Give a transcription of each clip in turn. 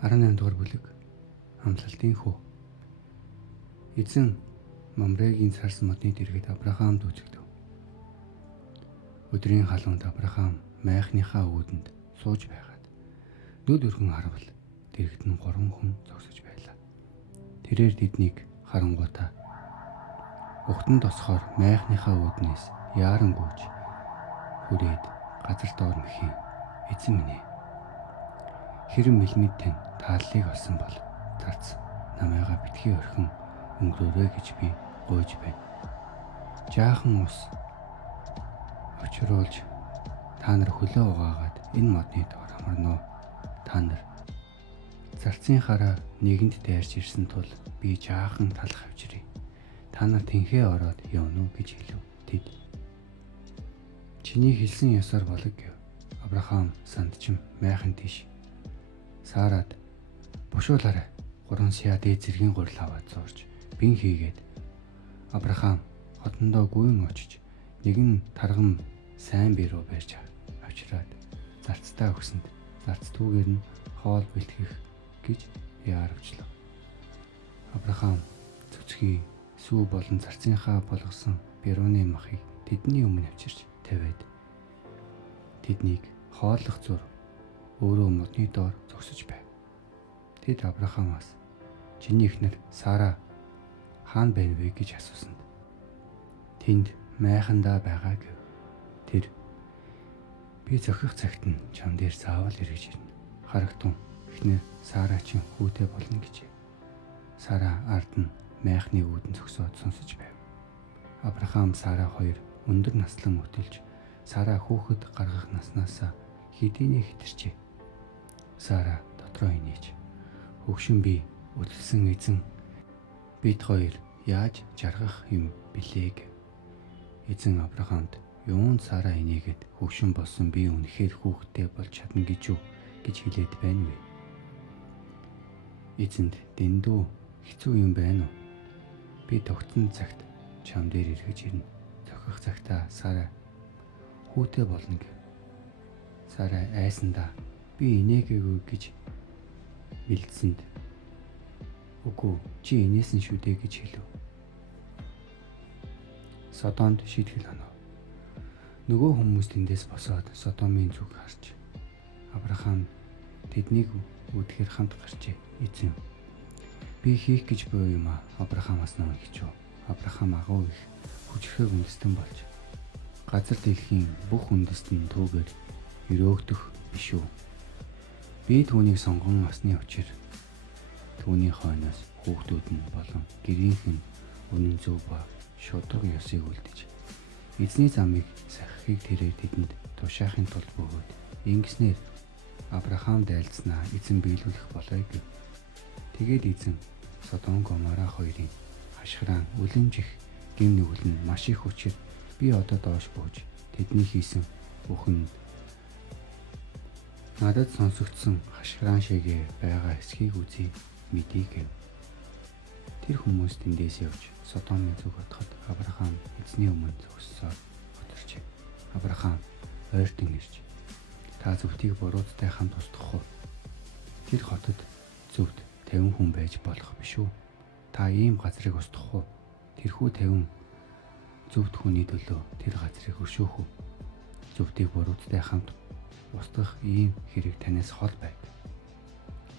18 дугаар бүлэг амлалтын хүү. Эзэн Мамрегийн царс модны дэргэд Авраамд үзэгдэв. Өдрийн халуунд Авраам майхныхаа өвдөнд сууж байгаад нүд өргөн харвал дэргэд нь 3 хүн зогсож байлаа. Тэрээр тэднийг харангуйтаа угтан тосхоор майхныхаа өвднээс яаран гүйж хүрээд газар доор мэхийн эзэн минь ээ. Хэрэв мэлмид тань тааллыг олсон бол тарц намайгаа битгий орхин өнгөрөөрэй гэж би гуйж байна. Жаахан ус очруулж та нар хөлөө угаагаад энэ модны доор амарноо. Та нар зарцын хараа нэгэнд дайрч ирсэн тул би жаахан талах авчирий. Та нар тэнхээ ороод явна уу гэж хэлв. Тэд чиний хэлсэн ёсоор болог гэв. Авраам сандчим майхан тийш Сарад бушуулаарай 3 сая дээд зэргийн гурил аваад зурж бин хийгээд Авраам хотондоо гүйн очиж нэгэн тарган сайн бий рүү барьж авчираад зарцтай өгсөнд зарц түүгээр нь хоол бэлтгэх гэж яаравчлаа. Авраам цөцгий сүү болон зарцынхаа болгосон бирууны махыг тэдний өмнө авчирч тавиад тэднийг хооллох зур өөрөө модны доор зогсож байв. Тэд Авраамаас чиний эхнэр Сара хаана байна вэ гэж асуусанд тэнд майхандаа байгаа гэв. Тэр би зохих цагт нь чам дээр заавал эргэж ирнэ. Харагтун эхнэр Сара чинь хүүтэй болно гэжээ. Сара ард нь майхны үүдэн зогсоод сонсож байв. Авраам Сара хоёр өндөр наслан өтөлж Сара хүүхэд гаргах наснаасаа хэдийнэ хэтэрчээ. Сара дотроо инээж хөгшин би үлдсэн эзэн бид хоёр яаж жаргах юм билээ гэв. Эзэн Авраамд юунд Сара инээгээд хөгшин болсон би үнэхээр хүүхэдтэй болж чадна гэж юу гэж хэлээд байна вэ? Эзэнд дэндүү хэцүү юм байна уу? Би тогтсон цагт чам дээр эргэж ирнэ. Зохих цагтаа Сара хүүтэй болно гэв. Сара айсандаа би инээгээгүй гэж бэлдсэнд үгүй чи инээсэн шүү дээ гэж хэлв. Содомд шийтгэл онов. Нөгөө хүмүүс тэндээс босоод Содомын зүг харж Авраам тэднийг үдэхээр хамт гарчээ. Эзэн би хийх гэж буй юм а Авраамаас намайг хичв. Авраам агуу их хүчрхэг үндэстэн болж газар дэлхийн бүх үндэстэн түүгээр өрөөгдөх биш үү? Би түүнийг сонгон асны учир түүний хойноос хүүхдүүд нь болон гэрийнх нь үнэн зөв ба шудраг ёсыг үлдэж эзний замыг сахихыг тэрээр тэдэнд тушаахын тулд бөгөөд ингэснээр Авраам дайлцснаа эзэн биелүүлэх болоё гэв. Тэгээд эзэн Содом Гомора хоёрын хашгираан үлэмжих гим нүгэл нь маш их хүчээр би одоо доош бууж тэдний хийсэн бүхэн надад сонсогдсон хашгираан шигээ байгаа эсхийг үзье мэдээ гэв. Тэр хүмүүс тэндээс явж Содомын зүг хотод Авраам эзний өмнө зогссоор хотирчээ. Авраам ойртон ирж та зөвхтийг буруудтай хамт устгах уу? Тэр хотод зөвхт 50 хүн байж болох биш үү? Та ийм газрыг устгах уу? Тэрхүү 50 зөвхт хүний төлөө тэр газрыг өршөөх үү? Зөвхтийг буруудтай хамт устгах ийм хэрэг танаас хол байг.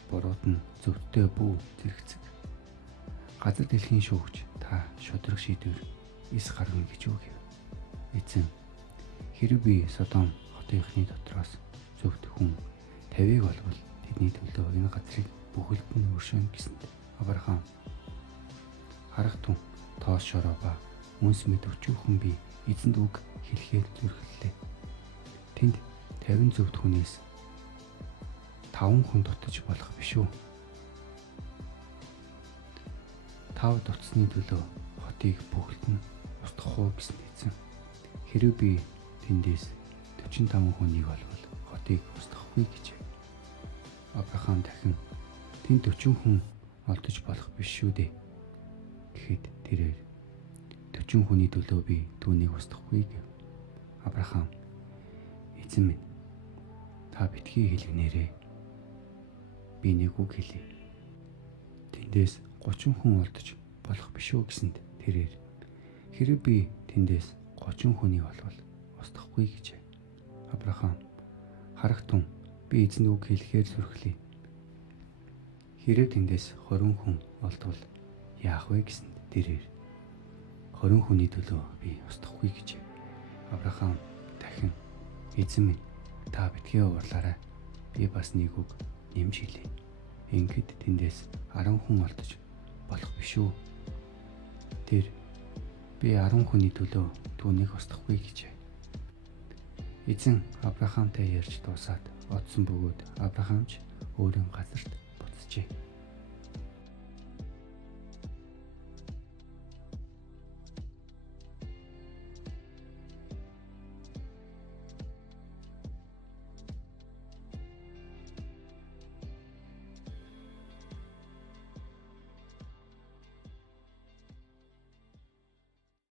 Бурууд нь зөвхтөө бүү зэрэгцэг. Газар дэлхийн шүүгч та шудраг шийдвэр эс гаргана гэж үг гэв. Эзэн хэрэв би Содом хотынхны дотроос зөвхт хүн 50-ыг олвол тэдний төлөө энэ газрыг бүхэлд нь өршөөнө гэсэнд Авраам харагтун тоос шороо ба үнс мэд өчүүхэн би эзэнд үг хэлэхээр зүрхлээ. Тэнд 50 зөвхт хүнээс 5 хүн дутаж болох биш үү? 5 дутсны төлөө хотыг бүгд нь устгах уу гэсэн эзэн. Хэрэв би тэндээс 45 хүнийг олвол хотыг устгахгүй гэжээ. Авраам дахин тэнд 40 хүн олдож болох биш шүү дээ. Гэхэд тэрээр 40 хүний төлөө би түүнийг устгахгүй гэв. Авраам эзэн минь та битгий хэлгнээрээ би нэг үг хэлье. Тэндээс 30 хүн олдож болох биш үү гэсэнд тэрээр хэрэв би тэндээс 30 хүний болвол устгахгүй гэжээ. Авраам харагтун би эзэнд үг хэлэхээр сүрхлээ. Хэрэв тэндээс 20 хүн олдвол яах вэ гэсэнд тэрээр 20 хүний төлөө би устгахгүй гэжээ. Авраам дахин эзэн минь та битгий уурлаарай. Би бас нэг үг нэмж хэлье. Ингээд тэндээс 10 хүн олдож болох биш үү? Тэр би 10 хүний төлөө түүнийг устгахгүй гэжээ. Эзэн Авраамтай ярьж дуусаад одсон бөгөөд Авраам ч өөрийн газарт буцжээ.